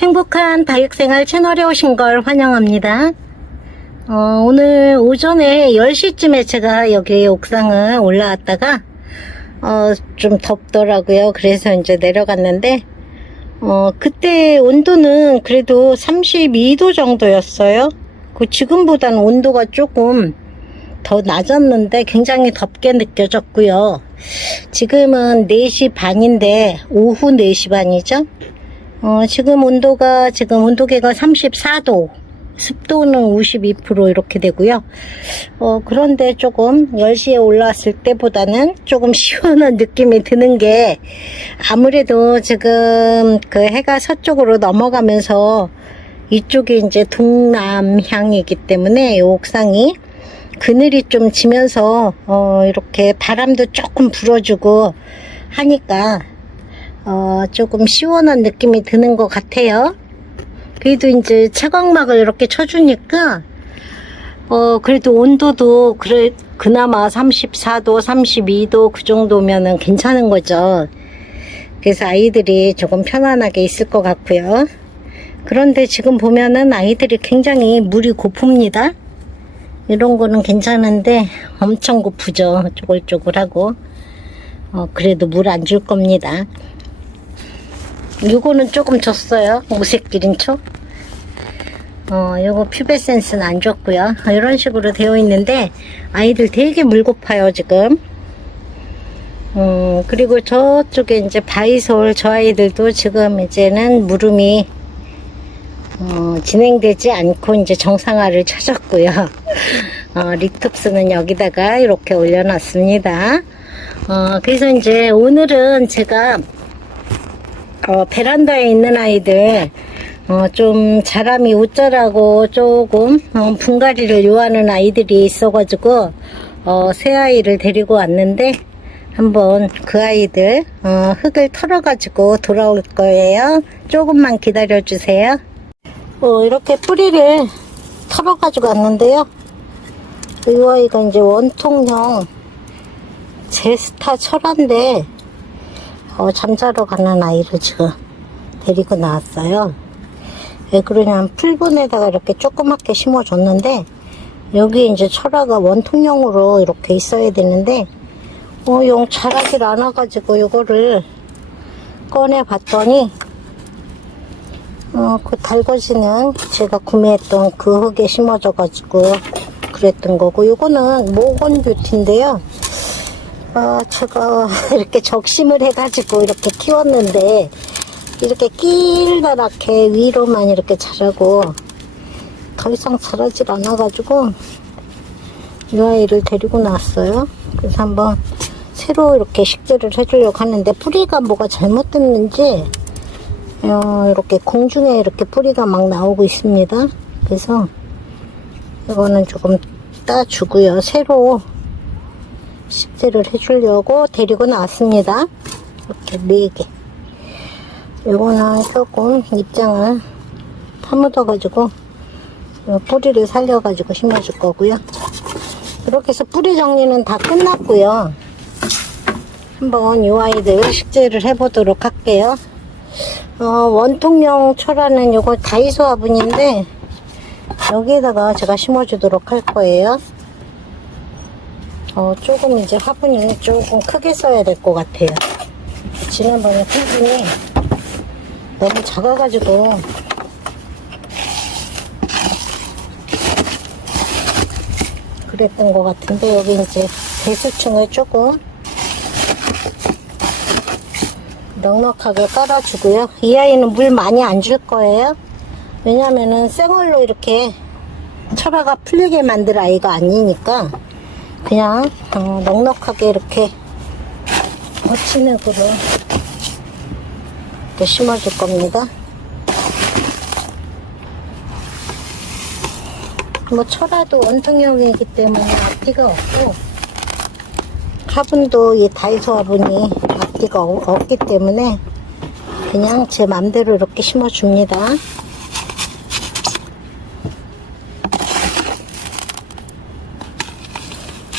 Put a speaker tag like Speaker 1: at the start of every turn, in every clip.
Speaker 1: 행복한 다육생활 채널에 오신 걸 환영합니다. 어, 오늘 오전에 10시쯤에 제가 여기 옥상을 올라왔다가 어, 좀 덥더라고요. 그래서 이제 내려갔는데 어, 그때 온도는 그래도 32도 정도였어요. 그 지금보다는 온도가 조금 더 낮았는데 굉장히 덥게 느껴졌고요. 지금은 4시 반인데 오후 4시 반이죠. 어, 지금 온도가 지금 온도계가 34도, 습도는 52% 이렇게 되고요. 어, 그런데 조금 10시에 올라왔을 때보다는 조금 시원한 느낌이 드는 게 아무래도 지금 그 해가 서쪽으로 넘어가면서 이쪽이 이제 동남향이기 때문에 이 옥상이 그늘이 좀 지면서 어, 이렇게 바람도 조금 불어주고 하니까 어, 조금 시원한 느낌이 드는 것 같아요. 그래도 이제 채광막을 이렇게 쳐주니까 어, 그래도 온도도 그래 그나마 34도, 32도 그 정도면은 괜찮은 거죠. 그래서 아이들이 조금 편안하게 있을 것 같고요. 그런데 지금 보면은 아이들이 굉장히 물이 고픕니다. 이런 거는 괜찮은데 엄청 고프죠. 쪼글쪼글하고. 어, 그래도 물 안 줄 겁니다. 요거는 조금 줬어요. 오색 기린 초. 어, 요거 퓨베 센스는 안 줬고요. 어, 이런 식으로 되어 있는데 아이들 되게 물 고파요, 지금. 음, 그리고 저쪽에 이제 바이솔 저 아이들도 지금 이제는 물음이 어, 진행되지 않고 이제 정상화를 찾았고요. 어, 리톱스는 여기다가 이렇게 올려놨습니다. 어, 그래서 이제 오늘은 제가 어, 베란다에 있는 아이들 어, 좀 자람이 우짜라고 조금 어, 분갈이를 요하는 아이들이 있어가지고 어, 새 아이를 데리고 왔는데 한번 그 아이들 어, 흙을 털어가지고 돌아올 거예요. 조금만 기다려 주세요. 어, 이렇게 뿌리를 털어가지고 왔는데요. 이 아이가 이제 원통형 제스타 철화인데 어, 잠자러 가는 아이를 지금 데리고 나왔어요. 왜 그러냐면 풀분에다가 이렇게 조그맣게 심어줬는데 여기 이제 철화가 원통형으로 이렇게 있어야 되는데 어, 용 자라질 않아가지고 이거를 꺼내 봤더니 어, 그 달궈지는 제가 구매했던 그 흙에 심어져가지고 그랬던 거고 요거는 모건 뷰티인데요. 아, 제가 이렇게 적심을 해가지고 이렇게 키웠는데 이렇게 길다랗게 위로만 이렇게 자라고 더 이상 자라질 않아가지고 이 아이를 데리고 나왔어요. 그래서 한번 새로 이렇게 식재를 해주려고 하는데 뿌리가 뭐가 잘못됐는지 어, 이렇게 공중에 이렇게 뿌리가 막 나오고 있습니다. 그래서 이거는 조금 따주고요. 새로 식재를 해주려고 데리고 나왔습니다. 이렇게 네 개. 이거는 조금 입장을 파묻어가지고 뿌리를 살려가지고 심어줄 거고요. 이렇게 해서 뿌리 정리는 다 끝났고요. 한번 이 아이들 식재를 해보도록 할게요. 어, 원통용 철화는 요거 다이소 화분인데 여기에다가 제가 심어주도록 할 거예요. 어, 조금 이제 화분이 조금 크게 써야 될 것 같아요. 지난번에 화분이 너무 작아가지고 그랬던 것 같은데 여기 이제 배수층을 조금 넉넉하게 깔아주고요. 이 아이는 물 많이 안 줄 거예요. 왜냐면은 생얼로 이렇게 철화가 풀리게 만들 아이가 아니니까 그냥 어, 넉넉하게 이렇게 거치는으로 이렇게 심어줄 겁니다. 뭐 철화도 원통형이기 때문에 앞뒤가 없고 화분도 이 다이소 화분이 앞뒤가 어- 없기 때문에 그냥 제 맘대로 이렇게 심어줍니다.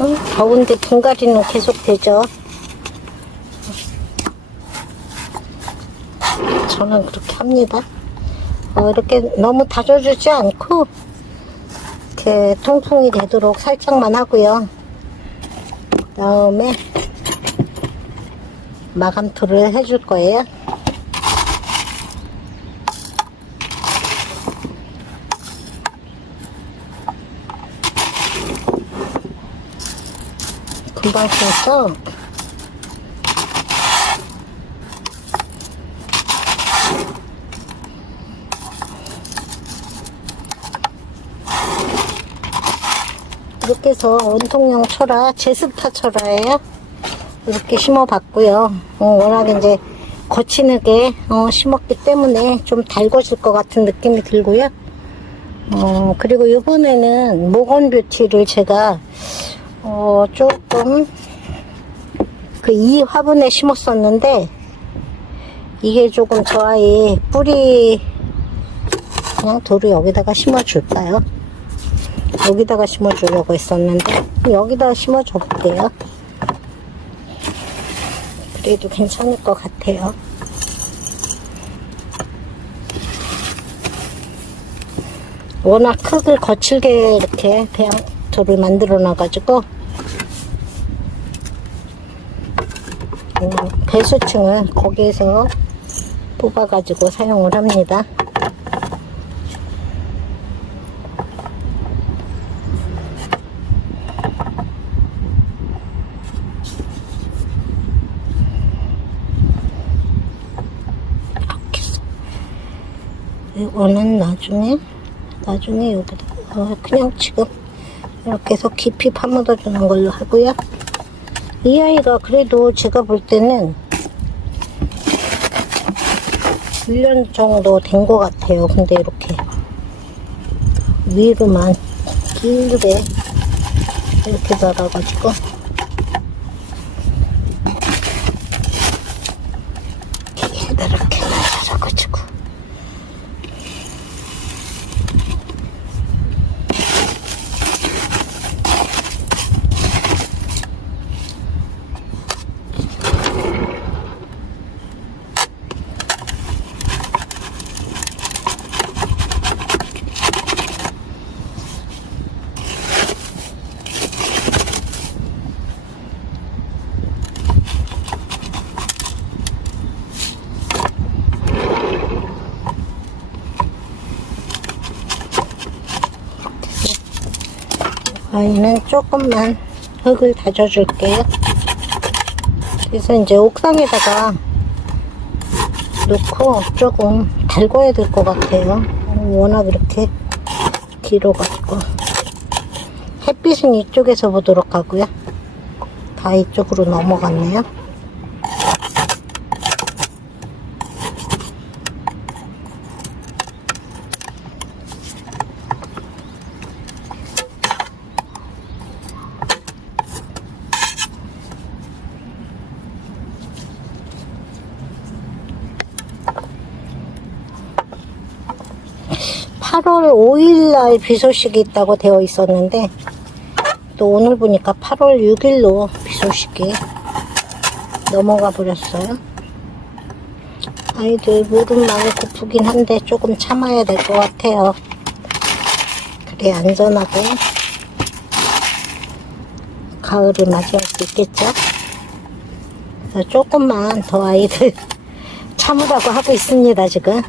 Speaker 1: 어, 더운데 분갈이는 계속 되죠. 저는 그렇게 합니다. 어, 이렇게 너무 다져주지 않고 이렇게 통풍이 되도록 살짝만 하고요. 다음에 마감토를 해줄 거예요. 써서 이렇게 해서 원통용 철화, 제스타 철화예요. 이렇게 심어봤고요. 어, 워낙 이제 거치게 어, 심었기 때문에 좀 달궈질 것 같은 느낌이 들고요. 어, 그리고 이번에는 모건 뷰티를 제가 어, 조금 그이 화분에 심었었는데 이게 조금 저 아이 뿌리 그냥 도로 여기다가 심어줄까요? 여기다가 심어주려고 했었는데 여기다가 심어줘 볼게요. 그래도 괜찮을 것 같아요. 워낙 흙을 거칠게 이렇게 배양토를 만들어 놔가지고 음, 배수층을 거기에서 뽑아가지고 사용을 합니다. 이거는 나중에 나중에 여기다 어, 그냥 지금 이렇게 해서 깊이 파묻어 주는 걸로 하고요 이 아이가 그래도 제가 볼 때는 1년 정도 된 것 같아요. 근데 이렇게 위로만 길게 이렇게 자라가지고 길게 이렇게 자라가지고 아이는 조금만 흙을 다져줄게요. 그래서 이제 옥상에다가 놓고 조금 달궈야 될 것 같아요. 워낙 이렇게 길어가지고. 햇빛은 이쪽에서 보도록 하고요. 다 이쪽으로 넘어갔네요. 팔월 5일 날 비 소식이 있다고 되어 있었는데 또 오늘 보니까 8월 6일로 비 소식이 넘어가 버렸어요. 아이들 물은 많이 고프긴 한데 조금 참아야 될 것 같아요. 그래 안전하게 가을을 맞이할 수 있겠죠. 그래서 조금만 더 아이들 참으라고 하고 있습니다 지금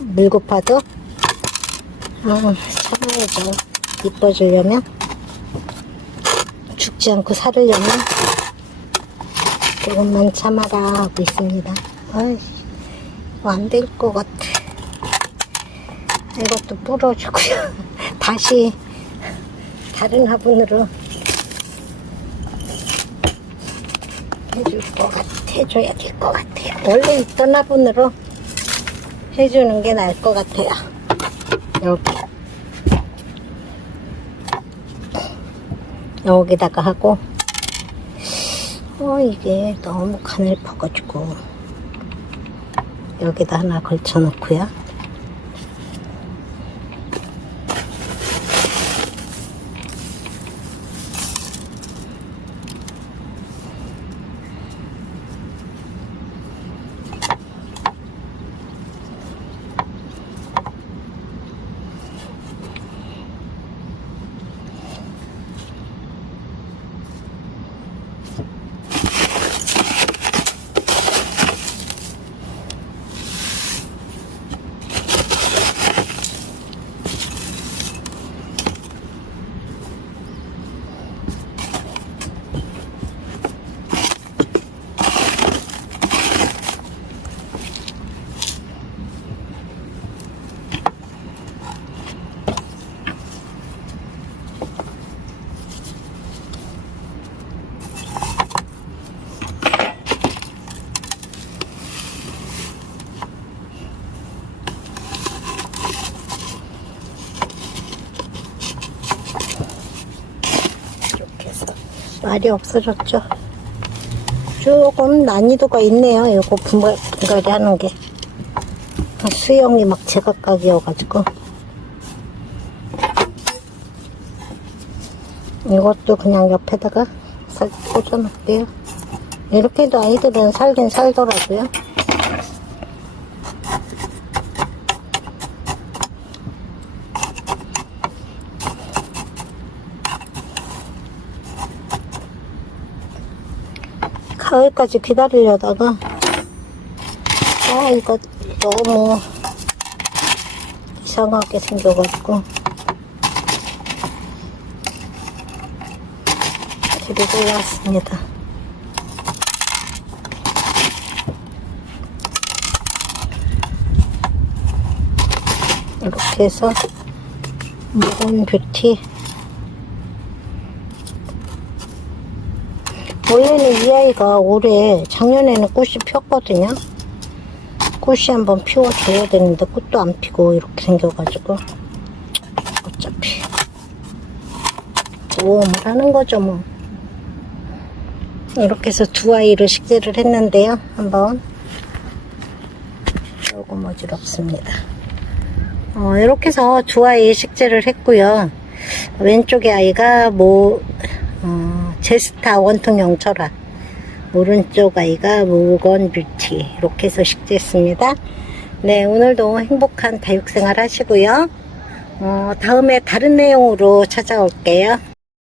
Speaker 1: 물 고파도 아, 참아야죠. 이뻐지려면. 죽지 않고 살으려면. 조금만 참아라 하고 있습니다. 아이, 안될 것 같아. 이것도 부러주고요. 다시 다른 화분으로 해줄 것 같아. 해줘야 될 것 같아요. 원래 있던 화분으로 해주는 게 나을 것 같아요. 여기. 여기다가 하고. 어 이게 너무 가늘퍼가지고. 여기다 하나 걸쳐 놓고요 말이 없어졌죠. 조금 난이도가 있네요. 이거 분갈, 분갈이 하는 게. 수영이 막 제각각이어가지고. 이것도 그냥 옆에다가 살 꽂아놓을게요. 이렇게 해도 아이들은 살긴 살더라고요. 가을까지 기다리려다가 아 이거 너무 이상하게 생겨가지고 데리고 왔습니다. 이렇게 해서 무건 뷰티 원래는 이 아이가 올해 작년에는 꽃이 폈거든요. 꽃이 한번 피워줘야 되는데 꽃도 안 피고 이렇게 생겨가지고 어차피 모험을 하는 거죠 뭐. 이렇게 해서 두 아이를 식재를 했는데요. 한번 조금 어지럽습니다. 어, 이렇게 해서 두 아이 식재를 했고요. 왼쪽에 아이가 뭐 어, 제스타 원통형 철화 오른쪽 아이가 무건 뷰티 이렇게 해서 식재했습니다. 네 오늘도 행복한 다육생활 하시고요. 어, 다음에 다른 내용으로 찾아올게요.